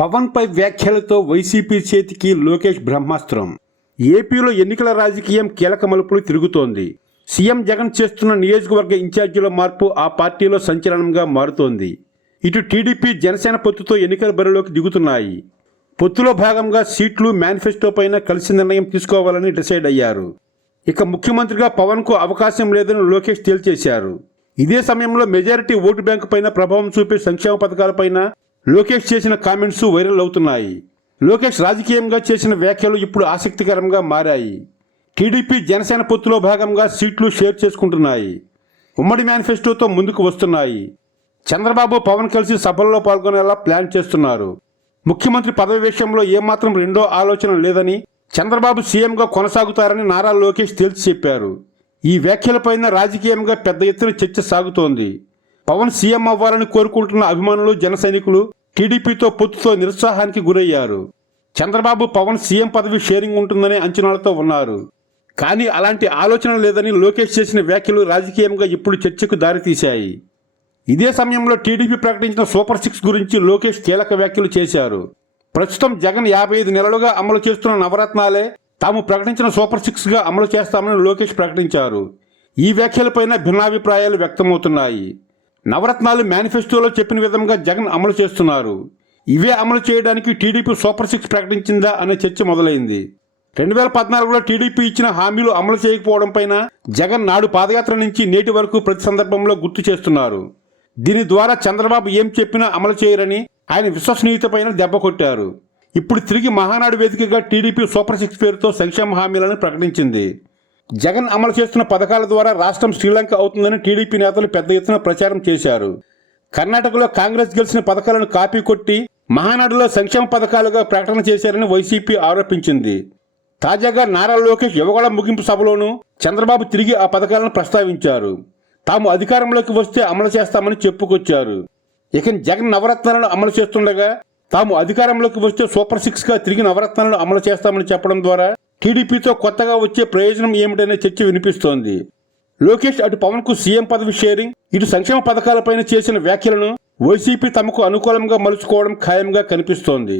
పవన్పై వ్యాఖ్యలతో వైసీపీ చేతికి లోకేష్ బ్రహ్మాస్త్రం. ఏపీలో ఎన్నికల రాజకీయం కీలక మలుపులు తిరుగుతోంది. సీఎం జగన్ చేస్తున్న నియోజకవర్గ ఇన్ఛార్జీల మార్పు ఆ పార్టీలో సంచలనంగా మారుతోంది. ఇటు టీడీపీ జనసేన పొత్తుతో ఎన్నికల బరిలోకి దిగుతున్నాయి. పొత్తులో భాగంగా సీట్లు మేనిఫెస్టో పైన కలిసి నిర్ణయం తీసుకోవాలని డిసైడ్ అయ్యారు. ఇక ముఖ్యమంత్రిగా పవన్కు అవకాశం లేదని లోకేష్ తేల్చేశారు. ఇదే సమయంలో మెజారిటీ ఓటు బ్యాంకు పైన ప్రభావం చూపే సంక్షేమ పథకాలపైన లోకేష్ చేసిన కామెంట్స్ వైరల్ అవుతున్నాయి. లోకేష్ రాజకీయంగా చేసిన వ్యాఖ్యలు ఇప్పుడు ఆసక్తికరంగా మారాయి. టీడీపీ జనసేన పొత్తులో భాగంగా సీట్లు షేర్ చేసుకుంటున్నాయి. ఉమ్మడి మేనిఫెస్టోతో ముందుకు వస్తున్నాయి. చంద్రబాబు పవన్ కలిసి సభల్లో పాల్గొనేలా ప్లాన్ చేస్తున్నారు. ముఖ్యమంత్రి పదవి విషయంలో ఏమాత్రం రెండో ఆలోచన లేదని చంద్రబాబు సీఎంగా కొనసాగుతారని నారా లోకేష్ తేల్చి చెప్పారు. ఈ వ్యాఖ్యలపైన రాజకీయంగా పెద్ద ఎత్తున చర్చ సాగుతోంది. పవన్ సీఎం అవ్వాలని కోరుకుంటున్న అభిమానులు జన సైనికులు టీడీపీతో పొత్తుతో నిరుత్సాహానికి గురయ్యారు. చంద్రబాబు పవన్ సీఎం పదవి షేరింగ్ ఉంటుందనే అంచనాలతో ఉన్నారు. కానీ అలాంటి ఆలోచన లేదని లోకేష్ చేసిన వ్యాఖ్యలు రాజకీయంగా ఇప్పుడు చర్చకు దారితీశాయి. ఇదే సమయంలో టీడీపీ ప్రకటించిన సూపర్ సిక్స్ గురించి లోకేష్ కీలక వ్యాఖ్యలు చేశారు. ప్రస్తుతం జగన్ యాభై ఐదు నెలలుగా అమలు చేస్తున్న నవరత్నాలే తాము ప్రకటించిన సూపర్ సిక్స్గా అమలు చేస్తామని లోకేష్ ప్రకటించారు. ఈ వ్యాఖ్యలపైన భిన్నాభిప్రాయాలు వ్యక్తమవుతున్నాయి. నవరత్నాలు మేనిఫెస్టోలో చెప్పిన విధంగా జగన్ అమలు చేస్తున్నారు. ఇవే అమలు చేయడానికి టీడీపీ సూపర్ సిక్స్ ప్రకటించిందా అనే చర్చ మొదలైంది. రెండు వేల పద్నాలుగులో టీడీపీ ఇచ్చిన హామీలు అమలు చేయకపోవడం పైన జగన్ నాడు పాదయాత్ర నుంచి నేటి వరకు ప్రతి సందర్భంలో గుర్తు చేస్తున్నారు. దీని ద్వారా చంద్రబాబు ఏం చెప్పినా అమలు చేయరని ఆయన విశ్వసనీయత పైన దెబ్బ కొట్టారు. ఇప్పుడు తిరిగి మహానాడు వేదికగా టీడీపీ సూపర్ సిక్స్ పేరుతో సంక్షేమ హామీలను ప్రకటించింది. జగన్ అమలు చేస్తున్న పథకాల ద్వారా రాష్ట్రం శ్రీలంక అవుతుందని టీడీపీ నేతలు పెద్ద ఎత్తున ప్రచారం చేశారు. కర్ణాటకలో కాంగ్రెస్ గెలిచిన పథకాలను కాపీ కొట్టి మహానాడులో సంక్షేమ పథకాలుగా ప్రకటన చేశారని వైసీపీ ఆరోపించింది. తాజాగా నారా లోకేష్ యువగళ ముగింపు సభలోనూ చంద్రబాబు తిరిగి ఆ పథకాలను ప్రస్తావించారు. తాము అధికారంలోకి వస్తే అమలు చేస్తామని చెప్పుకొచ్చారు. ఇక జగన్ నవరత్నాలను అమలు చేస్తుండగా తాము అధికారంలోకి వస్తే సూపర్ సిక్స్గా తిరిగి నవరత్నాలను అమలు చేస్తామని చెప్పడం ద్వారా టీడీపీతో కొత్తగా వచ్చే ప్రయోజనం ఏమిటనే చర్చ వినిపిస్తోంది. లోకేష్ అటు పవన్కు సీఎం పదవి షేరింగ్ ఇటు సంక్షేమ పథకాలపైన చేసిన వ్యాఖ్యలను వైసీపీ తమకు అనుకూలంగా మలుచుకోవడం ఖాయంగా కనిపిస్తోంది.